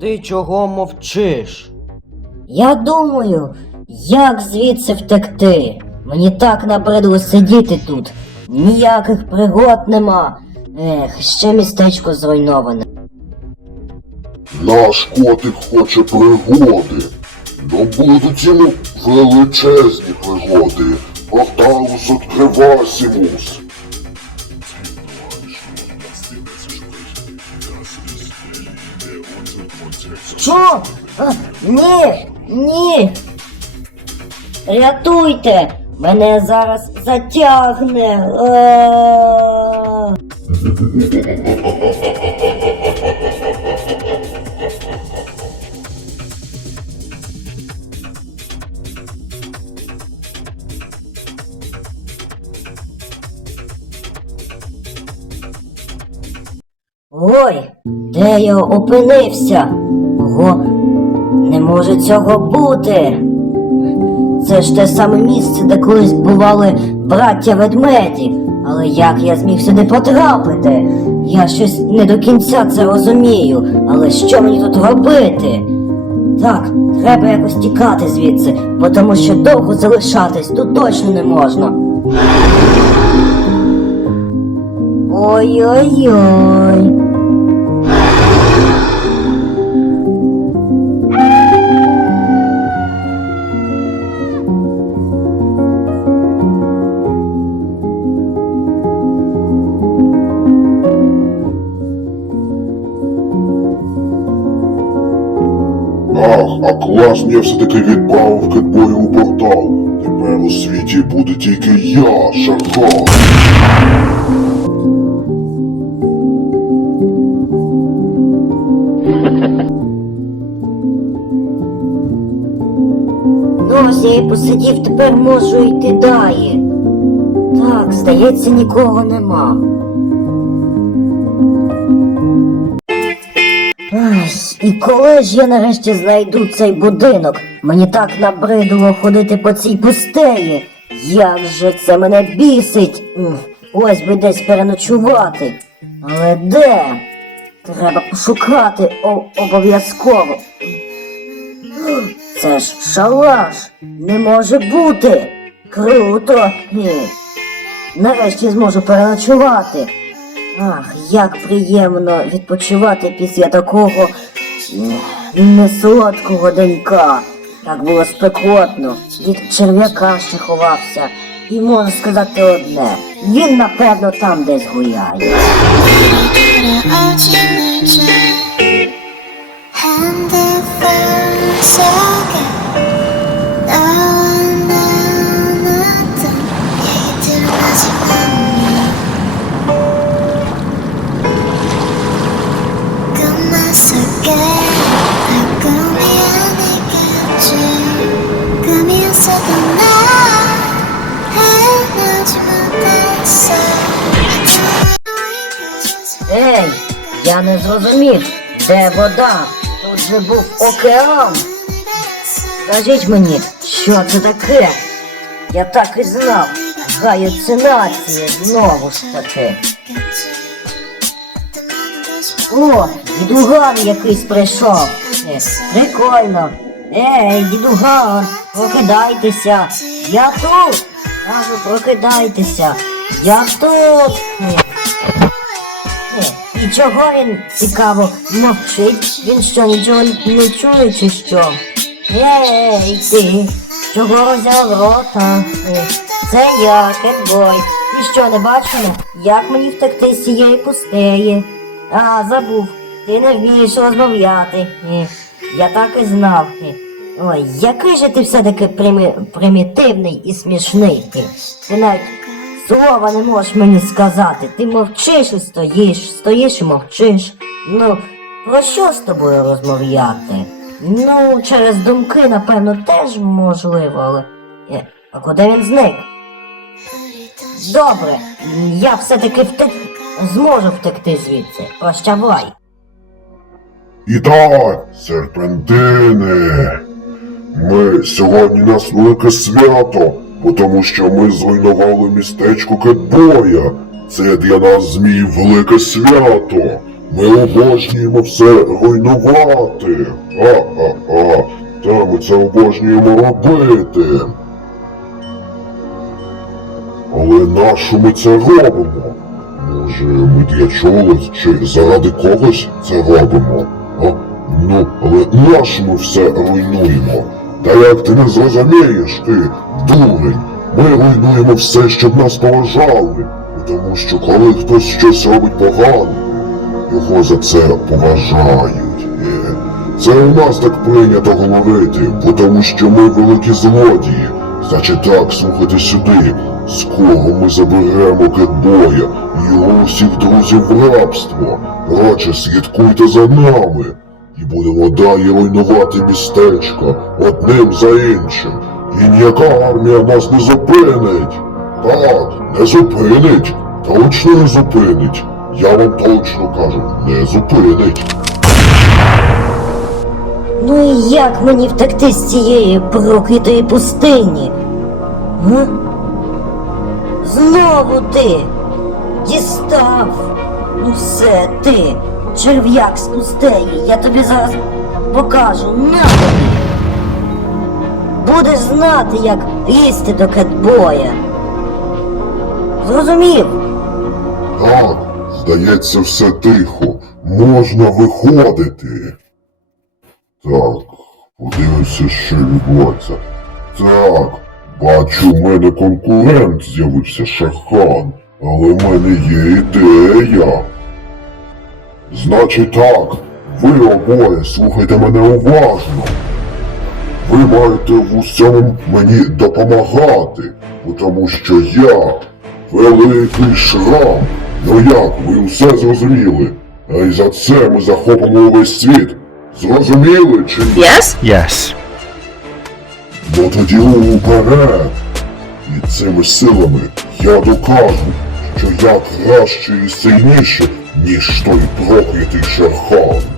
Ти чого мовчиш? Я думаю, як звідси втекти. Мені так набридло сидіти тут. Ніяких пригод нема. Ех, ще містечко зруйноване. Наш котик хоче пригоди. Ну будуть йому величезні пригоди. Порталус Откривасімус. Що? А, ні, ні. Рятуйте! Мене зараз затягне. Ой, де я опинився? Ого, не може цього бути. Це ж те саме місце, де колись бували браття ведмеді. Але як я зміг сюди потрапити? Я щось не до кінця це розумію. Але що мені тут робити? Так, треба якось тікати звідси, бо тому що довго залишатись тут точно не можна. Ой-ой-ой. Ах, а класно я все-таки відправив кетбою у портал. Тепер у світі буде тільки я, Шархан. Ну, я і посидів, тепер можу йти далі. Так, здається, нікого нема. Ай, і коли ж я нарешті знайду цей будинок? Мені так набридло ходити по цій пустелі. Як же це мене бісить? Ось би десь переночувати. Але де? Треба пошукати обов'язково. Це ж шалаш. Не може бути. Круто. Нарешті зможу переночувати. Ах, як приємно відпочивати після такого е, несолодкого денька. Так було спекотно, від черв'яка ще ховався. І можу сказати одне. Він напевно там десь гуляє. And the first second я не зрозумів, де вода? Тут же був океан. Скажіть мені, що це таке? Я так і знав. Галюцинації знову ж таки. О, дідуган якийсь прийшов. Е, Прикольно. Ей, дідуган, прокидайтеся. Я тут. Кажу, прокидайтеся. Я тут. І чого він цікаво мовчить? Він що, нічого не чує чи що? Ей, ти, чого розяв рота? Е, Це я, кетбой. І що, не бачимо? Як мені втекти з цієї пустеї? А, забув. Ти не вмієш розмовляти. Е, Я так і знав. Е, Ой, який же ти все-таки примі- примітивний і смішний. Ти навіть слова не можеш мені сказати. Ти мовчиш і стоїш, стоїш і мовчиш. Ну, про що з тобою розмовляти? Ну, через думки, напевно, теж можливо, але. Е, А куди він зник? Добре, я все-таки втек... зможу втекти звідси. Прощавай. І так, серпентини. Ми сьогодні нас велике свято, бо тому що ми зруйнували містечко Кетбоя. Це для нас змій велике свято. Ми обожнюємо все руйнувати. А-а-а. Та ми це обожнюємо робити. Але нащо ми це робимо? Може, ми для чогось чи заради когось це робимо? А? Ну, але нащо ми все руйнуємо? Та як ти не зрозумієш, ти, дурень, ми руйнуємо все, щоб нас поважали. Тому що коли хтось щось робить погано, його за це поважають. Е, Це у нас так прийнято говорити, бо тому що ми великі злодії. Значить так, слухайте сюди. Скоро ми заберемо кетбоя і його усіх друзів в рабство. Коротше, слідкуйте за нами. І будемо далі руйнувати містечко одним за іншим. І ніяка армія нас не зупинить. Так, не зупинить. Точно не зупинить. Я вам точно кажу, не зупинить. Ну і як мені втекти з цієї проклятої пустині? Га? Знову ти дістав. Все, ти, черв'як з пустелі, я тобі зараз покажу на тобі. Будеш знати, як лізти до кетбоя. Зрозумів? Так, здається, все тихо. Можна виходити. Так, подивимося, що відбувається. Так, бачу, в мене конкурент з'явився Шахан, але в мене є ідея. Значить так, ви обоє слухайте мене уважно. Ви маєте в усьому мені допомагати, тому що я великий шрам. Ну як, ви все зрозуміли? А й за це ми захопимо увесь світ. Зрозуміли чи ні? Yes? Yes. Ну тоді уперед. І цими силами я докажу, що я краще і сильніше, ніж той проклятий Шерхан.